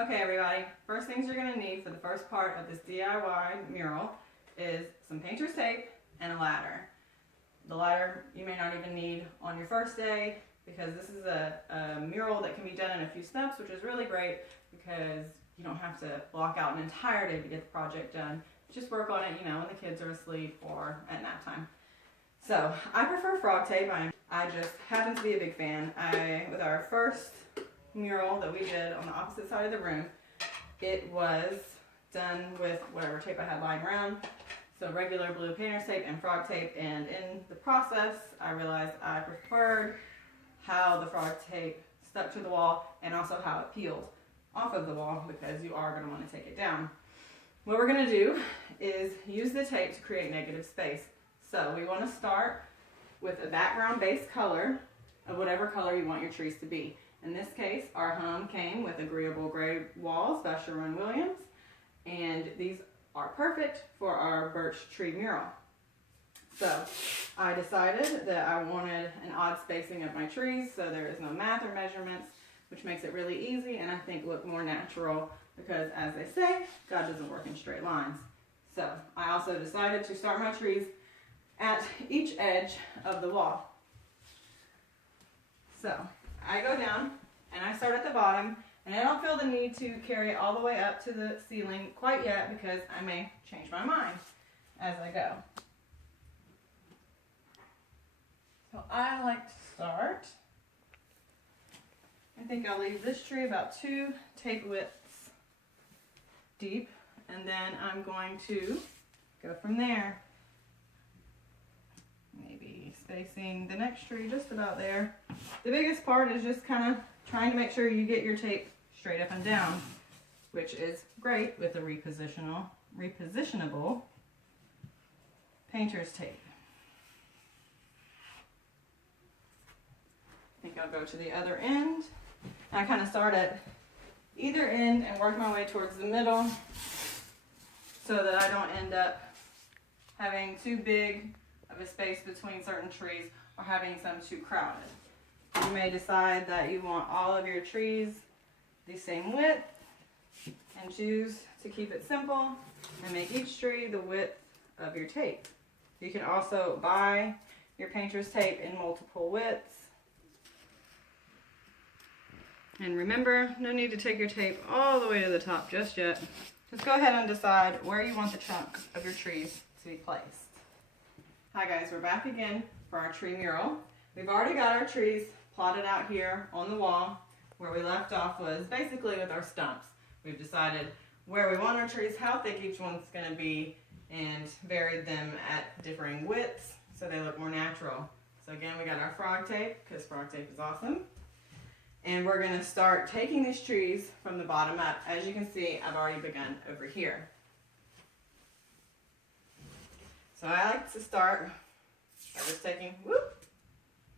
Okay everybody, first things you're going to need for the first part of this DIY mural is some painter's tape and a ladder. The ladder you may not even need on your first day because this is a mural that can be done in a few steps, which is really great because you don't have to block out an entire day to get the project done. Just work on it, you know, when the kids are asleep or at nap time. So I prefer frog tape. I just happen to be a big fan. With our first mural that we did on the opposite side of the room, it was done with whatever tape I had lying around. So regular blue painter's tape and frog tape, and in the process I realized I preferred how the frog tape stuck to the wall and also how it peeled off of the wall because you are going to want to take it down. What we're going to do is use the tape to create negative space. So we want to start with a background base color of whatever color you want your trees to be. In this case, our home came with agreeable gray walls by Sherwin-Williams, and these are perfect for our birch tree mural. So I decided that I wanted an odd spacing of my trees so there is no math or measurements, which makes it really easy and I think look more natural because, as they say, God doesn't work in straight lines. So I also decided to start my trees at each edge of the wall. So I go down and I start at the bottom, and I don't feel the need to carry it all the way up to the ceiling quite yet because I may change my mind as I go. So I like to start. I think I'll leave this tree about 2 tape widths deep, and then I'm going to go from there. Maybe spacing the next tree just about there. The biggest part is just kind of trying to make sure you get your tape straight up and down, which is great with the repositionable painter's tape. I think I'll go to the other end. I kind of start at either end and work my way towards the middle so that I don't end up having too big of a space between certain trees or having some too crowded. You may decide that you want all of your trees the same width and choose to keep it simple and make each tree the width of your tape. You can also buy your painter's tape in multiple widths. And remember, no need to take your tape all the way to the top just yet. Just go ahead and decide where you want the trunk of your trees to be placed. Hi guys, we're back again for our tree mural. We've already got our trees plotted out here on the wall. Where we left off was basically with our stumps. We've decided where we want our trees, how thick each one's going to be, and varied them at differing widths so they look more natural. So again, we got our frog tape because frog tape is awesome. And we're going to start taking these trees from the bottom up. As you can see, I've already begun over here. So I like to start by just taking, whoop,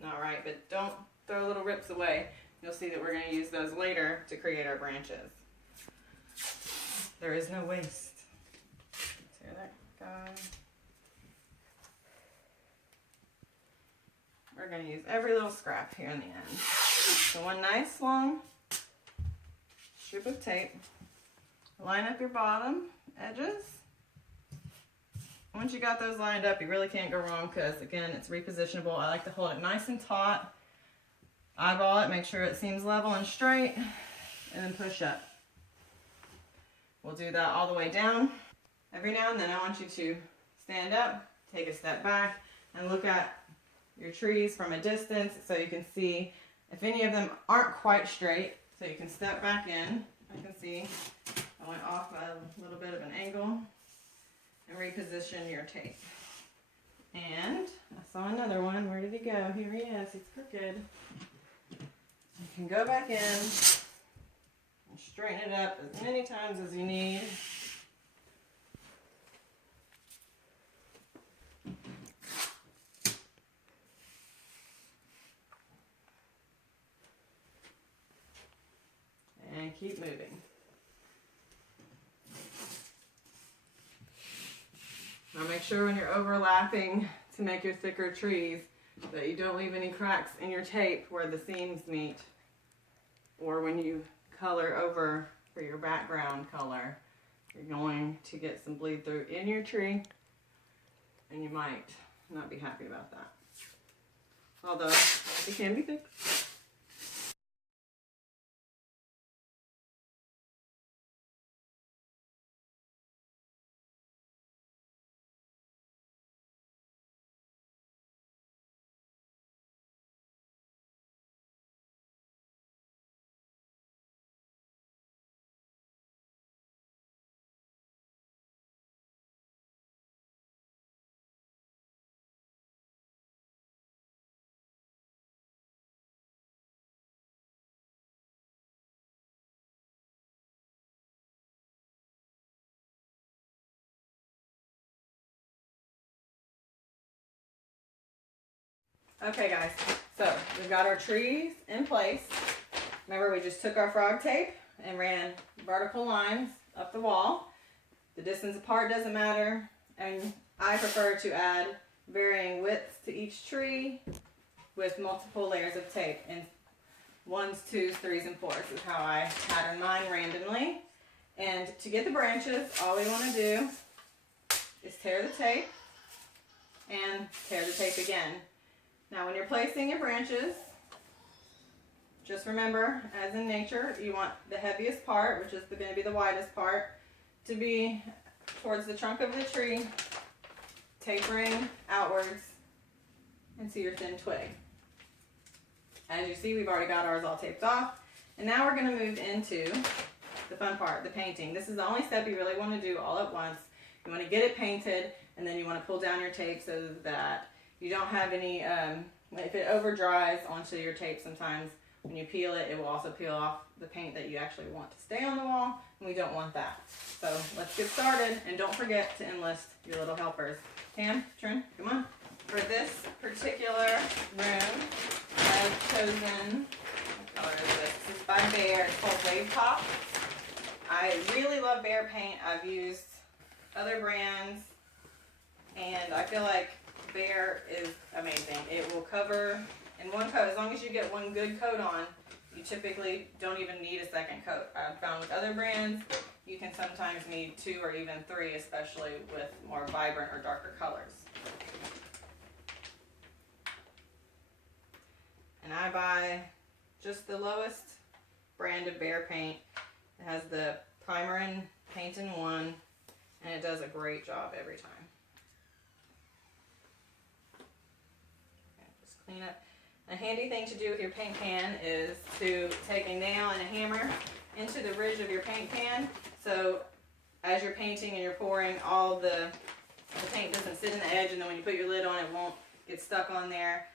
not right, but don't throw little rips away. You'll see that we're going to use those later to create our branches. There is no waste. Tear that guy. We're going to use every little scrap here in the end. So one nice long strip of tape. Line up your bottom edges. Once you got those lined up, you really can't go wrong because, again, it's repositionable. I like to hold it nice and taut. Eyeball it, make sure it seems level and straight, and then push up. We'll do that all the way down. Every now and then I want you to stand up, take a step back, and look at your trees from a distance so you can see if any of them aren't quite straight, so you can step back in. I can see I went off a little bit of an angle, and reposition your tape. And I saw another one. Where did he go? Here he is. He's crooked. You can go back in and straighten it up as many times as you need. And keep moving. Now make sure when you're overlapping to make your thicker trees that you don't leave any cracks in your tape where the seams meet, or when you color over for your background color. You're going to get some bleed through in your tree, and you might not be happy about that. Although, it can be fixed. Okay guys, so we've got our trees in place. Remember, we just took our frog tape and ran vertical lines up the wall. The distance apart doesn't matter, and I prefer to add varying widths to each tree with multiple layers of tape. And 1s, 2s, 3s, and 4s is how I pattern mine randomly. And to get the branches, all we want to do is tear the tape and tear the tape again. Now when you're placing your branches, just remember, as in nature, you want the heaviest part, which is going to be the widest part, to be towards the trunk of the tree, tapering outwards into your thin twig. As you see, we've already got ours all taped off. And now we're going to move into the fun part, the painting. This is the only step you really want to do all at once. You want to get it painted, and then you want to pull down your tape so that you don't have any, if it over dries onto your tape sometimes, when you peel it, it will also peel off the paint that you actually want to stay on the wall, and we don't want that. So let's get started, and don't forget to enlist your little helpers. Tam, Trin, come on. For this particular room, I've chosen, what color is this? This is by Behr. It's called Wave Top. I really love Behr paint. I've used other brands, and I feel like Behr is amazing. It will cover in one coat. As long as you get one good coat on, you typically don't even need a second coat. I've found with other brands, you can sometimes need 2 or even 3, especially with more vibrant or darker colors. And I buy just the lowest brand of Behr paint. It has the primer and paint in one, and it does a great job every time. Clean up. A handy thing to do with your paint pan is to take a nail and a hammer into the ridge of your paint pan, so as you're painting and you're pouring, all the paint doesn't sit in the edge, and then when you put your lid on, it won't get stuck on there,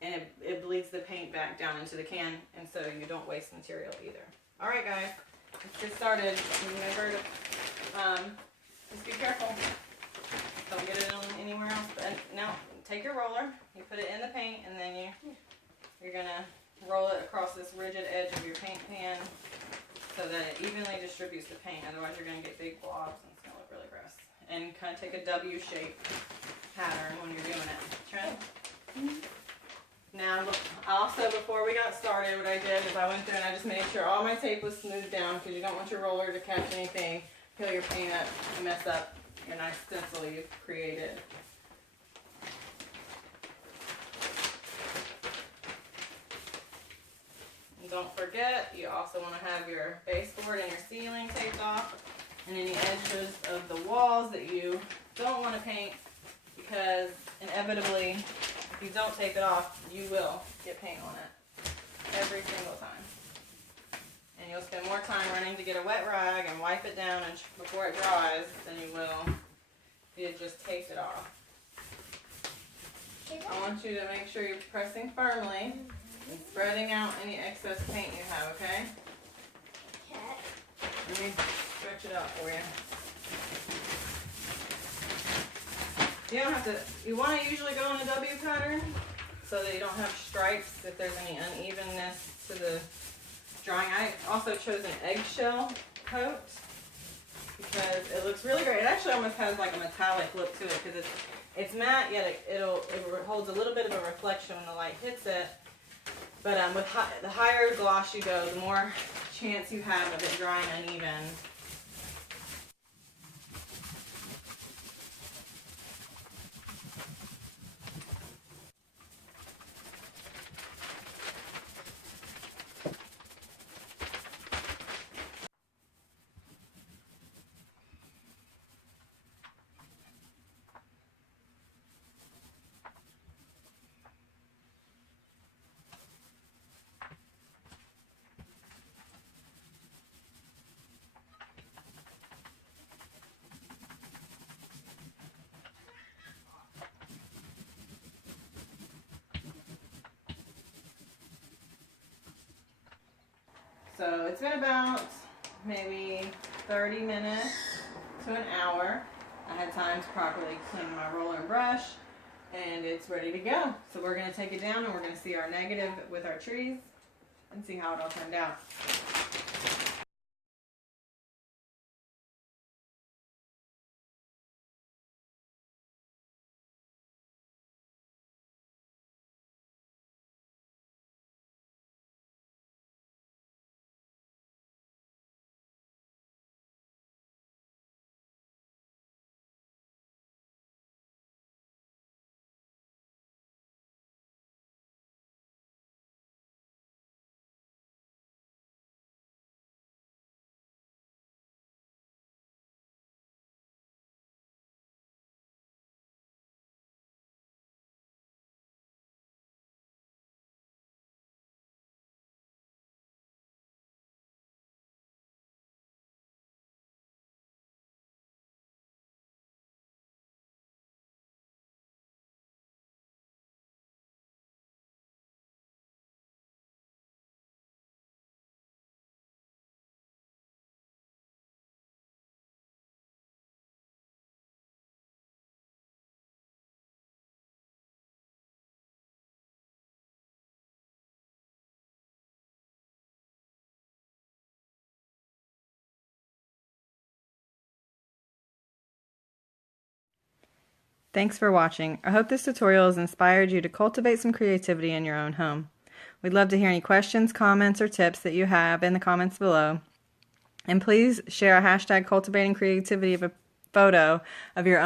and it bleeds the paint back down into the can, and so you don't waste material either. Alright guys, let's get started. Remember to just be careful. Don't get it on anywhere else. But now take your roller, you put it in the paint, and then you're going to roll it across this rigid edge of your paint pan so that it evenly distributes the paint. Otherwise you're going to get big blobs and it's going to look really gross. And kind of take a W-shaped pattern when you're doing it. Trent? Now also, before we got started, what I did is I went through and I just made sure all my tape was smoothed down, because you don't want your roller to catch anything, peel your paint up, and mess up your nice stencil you've created. And don't forget, you also want to have your baseboard and your ceiling taped off, and any edges of the walls that you don't want to paint, because inevitably, if you don't tape it off, you will get paint on it every single time. And you'll spend more time running to get a wet rag and wipe it down and before it dries than you will if you just taped it off. I want you to make sure you're pressing firmly and spreading out any excess paint you have, okay? Okay. Let me stretch it out for you. You don't have to, you want to usually go in a W pattern so that you don't have stripes if there's any unevenness to the drawing. I also chose an eggshell coat because it looks really great. It actually almost has like a metallic look to it because it's matte, yet it holds a little bit of a reflection when the light hits it. But the higher gloss you go, the more chance you have of it drying uneven. So it's been about maybe 30 minutes to an hour. I had time to properly clean my roller and brush, and it's ready to go. So we're going to take it down and we're going to see our negative with our trees and see how it all turned out. Thanks for watching. I hope this tutorial has inspired you to cultivate some creativity in your own home. We'd love to hear any questions, comments, or tips that you have in the comments below. And please share a hashtag cultivating creativity of a photo of your own